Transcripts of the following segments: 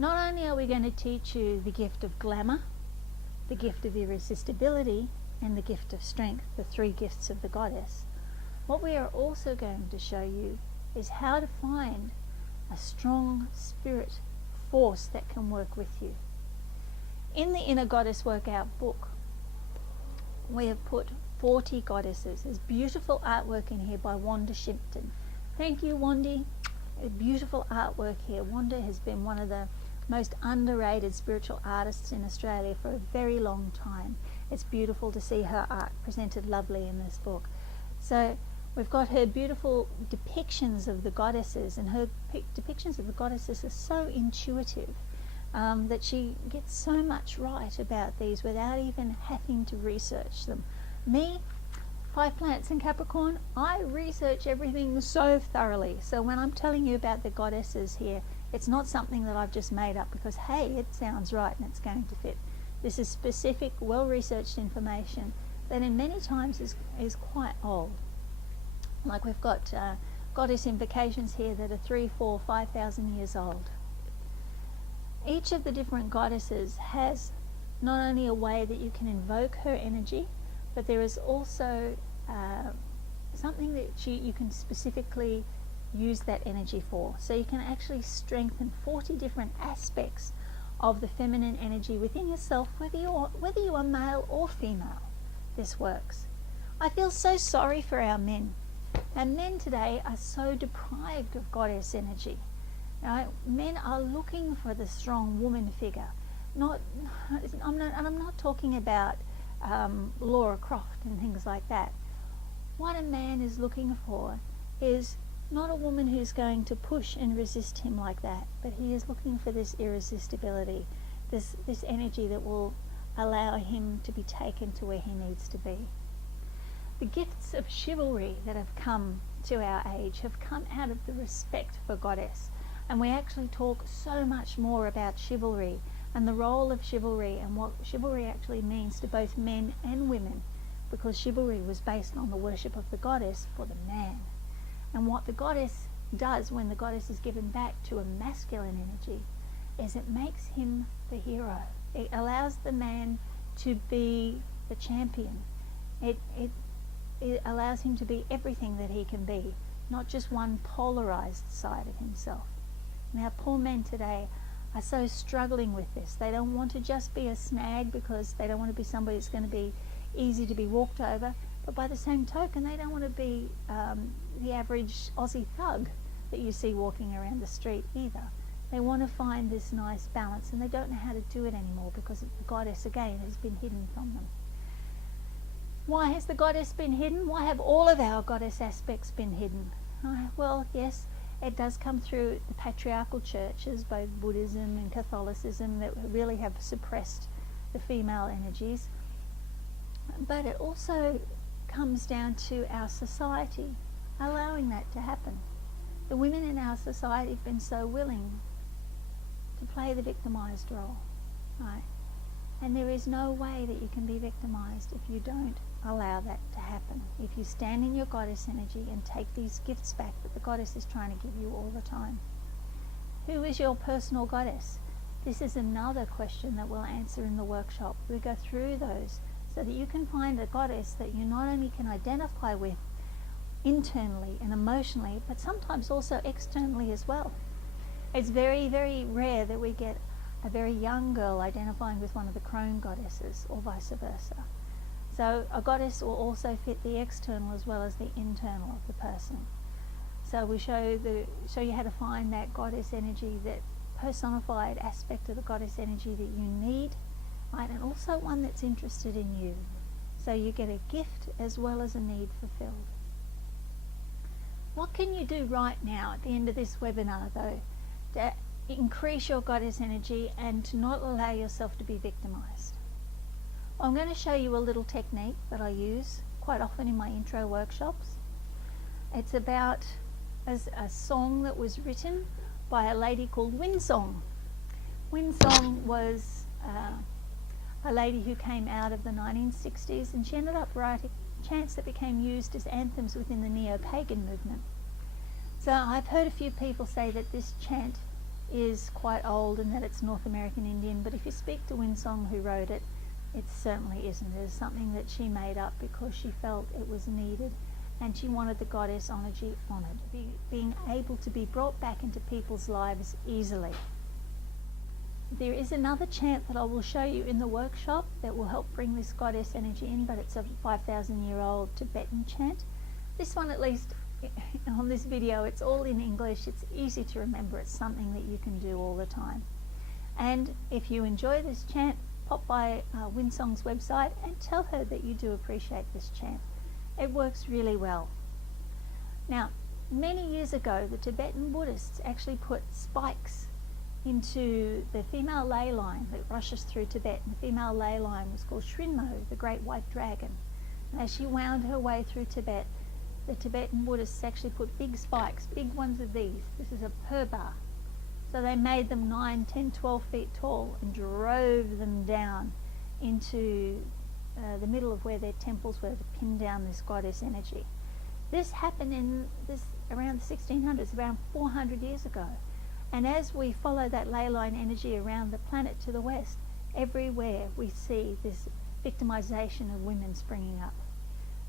Not only are we going to teach you the gift of glamour, the gift of irresistibility, and the gift of strength, the three gifts of the goddess, what we are also going to show you is how to find a strong spirit force that can work with you. In the Inner Goddess Workout book, we have put 40 goddesses. There's beautiful artwork in here by Wanda Shimpton. Thank you, Wandy. A beautiful artwork here. Wanda has been one of the most underrated spiritual artists in Australia for a very long time. It's beautiful to see her art presented lovely in this book. So we've got her beautiful depictions of the goddesses, and her depictions of the goddesses are so intuitive that she gets so much right about these without even having to research them. Me, 5 planets in Capricorn, I research everything so thoroughly. So when I'm telling you about the goddesses here, it's not something that I've just made up because, hey, it sounds right and it's going to fit. This is specific, well-researched information that in many times is quite old. Like we've got goddess invocations here that are 3, 4, 5,000 years old. Each of the different goddesses has not only a way that you can invoke her energy, but there is also something that you can specifically use that energy for. So you can actually strengthen 40 different aspects of the feminine energy within yourself, whether you are male or female. This works. I feel so sorry for our men. Our men today are so deprived of goddess energy. Right? Men are looking for the strong woman figure. I'm not talking about Laura Croft and things like that. What a man is looking for is not a woman who's going to push and resist him like that, but he is looking for this irresistibility, this energy that will allow him to be taken to where he needs to be. The gifts of chivalry that have come to our age have come out of the respect for goddess. And we actually talk so much more about chivalry and the role of chivalry and what chivalry actually means to both men and women, because chivalry was based on the worship of the goddess for the man. And what the goddess does when the goddess is given back to a masculine energy is it makes him the hero. It allows the man to be the champion. It allows him to be everything that he can be, not just one polarized side of himself. Now, poor men today are so struggling with this. They don't want to just be a snag because they don't want to be somebody that's going to be easy to be walked over, but by the same token, they don't want to be the average Aussie thug that you see walking around the street either. They want to find this nice balance, and they don't know how to do it anymore because the goddess, again, has been hidden from them. Why has the goddess been hidden? Why have all of our goddess aspects been hidden? Well, yes, it does come through the patriarchal churches, both Buddhism and Catholicism, that really have suppressed the female energies. But it also comes down to our society allowing that to happen. The women in our society have been so willing to play the victimized role, right? And there is no way that you can be victimized if you don't allow that to happen. If you stand in your goddess energy and take these gifts back that the goddess is trying to give you all the time. Who is your personal goddess? This is another question that we'll answer in the workshop. We go through those so that you can find a goddess that you not only can identify with internally and emotionally, but sometimes also externally as well. It's very, very rare that we get a very young girl identifying with one of the crone goddesses or vice versa. So a goddess will also fit the external as well as the internal of the person. So we show you how to find that goddess energy, that personified aspect of the goddess energy that you need, right? And also one that's interested in you. So you get a gift as well as a need fulfilled. What can you do right now at the end of this webinar, though, to increase your goddess energy and to not allow yourself to be victimized? Well, I'm going to show you a little technique that I use quite often in my intro workshops. It's about a song that was written by a lady called Winsong. Winsong was a lady who came out of the 1960s, and she ended up writing chants that became used as anthems within the neo-pagan movement. So I've heard a few people say that this chant is quite old and that it's North American Indian, but if you speak to Winsong who wrote it, it certainly isn't. It is something that she made up because she felt it was needed and she wanted the goddess energy honoured, being able to be brought back into people's lives easily. There is another chant that I will show you in the workshop that will help bring this goddess energy in, but it's a 5,000-year-old Tibetan chant. This one, at least on this video, it's all in English. It's easy to remember. It's something that you can do all the time. And if you enjoy this chant, pop by Winsong's website and tell her that you do appreciate this chant. It works really well. Now, many years ago, the Tibetan Buddhists actually put spikes into the female ley line that rushes through Tibet. And the female ley line was called Shrinmo, the great white dragon. And as she wound her way through Tibet, the Tibetan Buddhists actually put big spikes, big ones of these. This is a purbar. So they made them 9, 10, 12 feet tall and drove them down into the middle of where their temples were to pin down this goddess energy. This happened in around the 1600s, around 400 years ago. And as we follow that ley line energy around the planet to the west, everywhere we see this victimization of women springing up.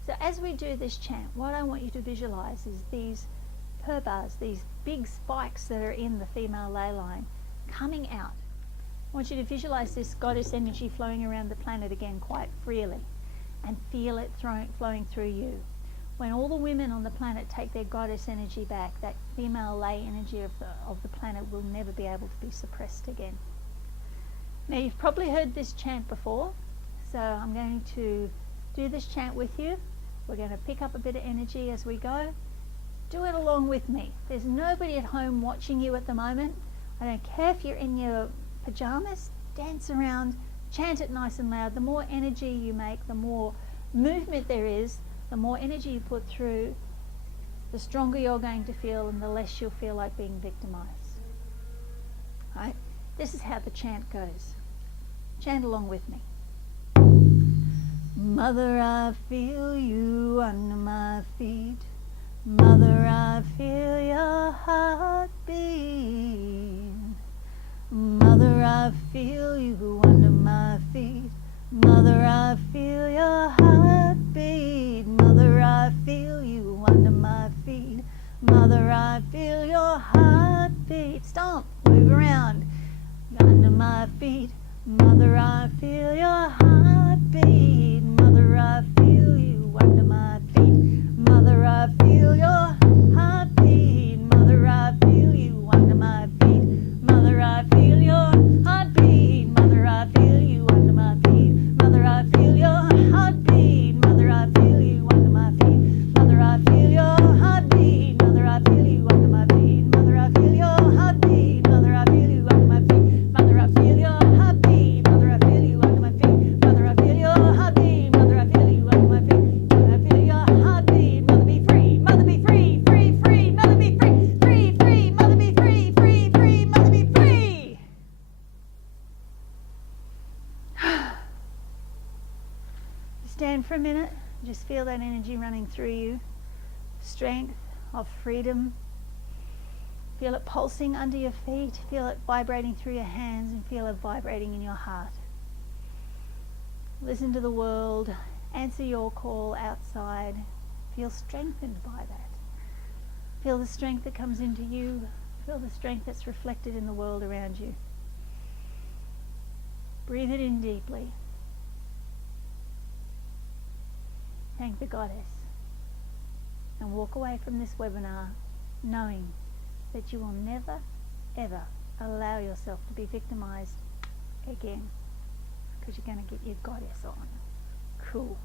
So as we do this chant, what I want you to visualize is these purbars, these big spikes that are in the female ley line coming out. I want you to visualize this goddess energy flowing around the planet again quite freely and feel it flowing through you. When all the women on the planet take their goddess energy back, that female ley energy of the planet will never be able to be suppressed again. Now, you've probably heard this chant before, so I'm going to do this chant with you. We're going to pick up a bit of energy as we go. Do it along with me. There's nobody at home watching you at the moment. I don't care if you're in your pajamas, dance around, chant it nice and loud. The more energy you make, the more movement there is, the more energy you put through, the stronger you're going to feel and the less you'll feel like being victimized. Right? This is how the chant goes. Chant along with me. Mother, I feel you under my feet. Mother, I feel your heartbeat. Mother, I feel you under my feet. Mother, I feel your heartbeat. Mother, I feel you under my feet. Mother, I feel your heartbeat. Stomp, move around. Under my feet. Mother, I feel your heartbeat. Mother, I feel you under my feet. Mother, I feel your heartbeat. Mother, I feel you under my feet. Mother, I feel your heartbeat. Mother, I feel you under my feet. Mother, I feel your heartbeat. Mother, I feel you under my feet. Mother, I feel your heartbeat. Mother, I feel you under my feet. Mother, I feel your heartbeat. Mother, I feel you under my feet. Mother, I feel your heartbeat. Mother, I feel you under my feet. Mother, I feel your heartbeat. Mother, I feel you under my feet. Mother, I feel your heartbeat. Mother, be free. Mother, be free. Free, free. Mother, be free. Free, free. Mother, be free. Free, free. Mother, be free. Stand for a minute. Just feel that energy running through you. Strength of freedom. Feel it pulsing under your feet. Feel it vibrating through your hands and feel it vibrating in your heart. Listen to the world. Answer your call outside. Feel strengthened by that. Feel the strength that comes into you. Feel the strength that's reflected in the world around you. Breathe it in deeply. Thank the goddess. And walk away from this webinar knowing that you will never, ever allow yourself to be victimized again, because you're going to get your goddess on. Cool.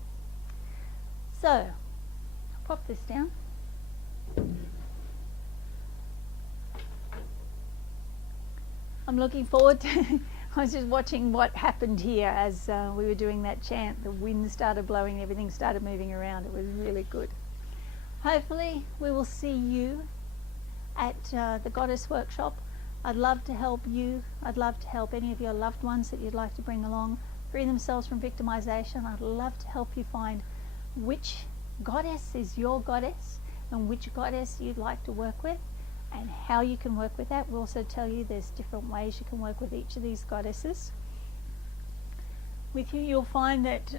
So, I'll pop this down. I'm looking forward to I was just watching what happened here as we were doing that chant. The wind started blowing, everything started moving around. It was really good. Hopefully we will see you at the Goddess Workshop. I'd love to help you. I'd love to help any of your loved ones that you'd like to bring along, free themselves from victimization. I'd love to help you find which goddess is your goddess and which goddess you'd like to work with. and how you can work with that. We'll also tell you there's different ways you can work with each of these goddesses. With you, you'll find that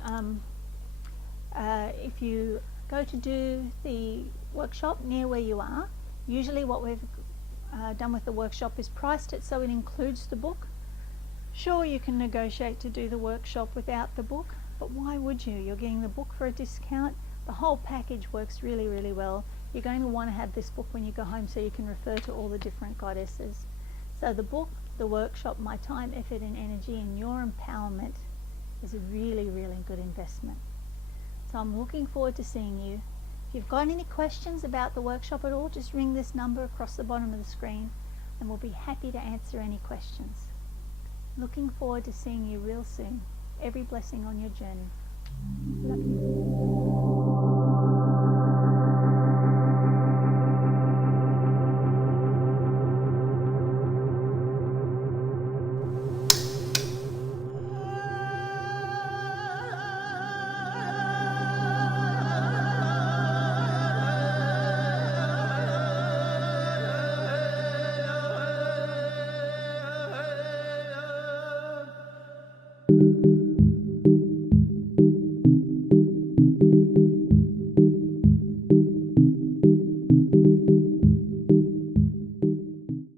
if you go to do the workshop near where you are, usually what we've done with the workshop is priced it so it includes the book. Sure, you can negotiate to do the workshop without the book, but why would you? You're getting the book for a discount. The whole package works really, really well. You're going to want to have this book when you go home so you can refer to all the different goddesses. So the book, the workshop, my time, effort and energy and your empowerment is a really, really good investment. So I'm looking forward to seeing you. If you've got any questions about the workshop at all, just ring this number across the bottom of the screen and we'll be happy to answer any questions. Looking forward to seeing you real soon. Every blessing on your journey. Love you.